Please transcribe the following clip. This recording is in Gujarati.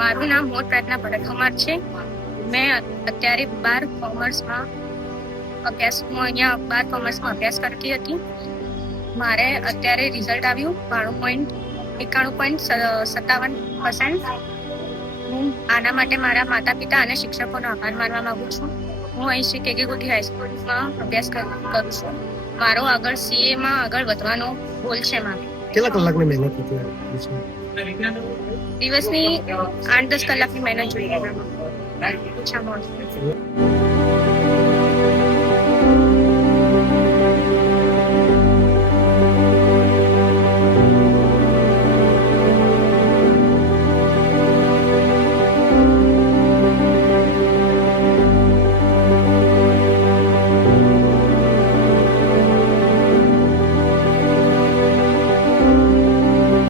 મારું નામ મોટ પ્રાર્થના ભરત કુમાર છે. મેં અત્યારે બાર કોમર્સમાં અભ્યાસ હું અહીંયા બાર કોમર્સમાં અભ્યાસ કરતી હતી. મારે અત્યારે રિઝલ્ટ આવ્યું બાણું પોઈન્ટ એકાણું પોઈન્ટ સત્તાવન પર્સન્ટ હું આના માટે મારા માતા પિતા અને શિક્ષકોનો આભાર માનવા માંગુ છું. હું અહીં શ્રી કેકે ગોઠી હાઈસ્કૂલમાં અભ્યાસ કરું છું. મારો આગળ સીએમાં આગળ વધવાનો ગોલ છે મારો. કેટલા કલાકની મહેનત હતી દિવસની આઠ દસ કલાકની મહેનત જોઈએ. ઓછામાં ઓછી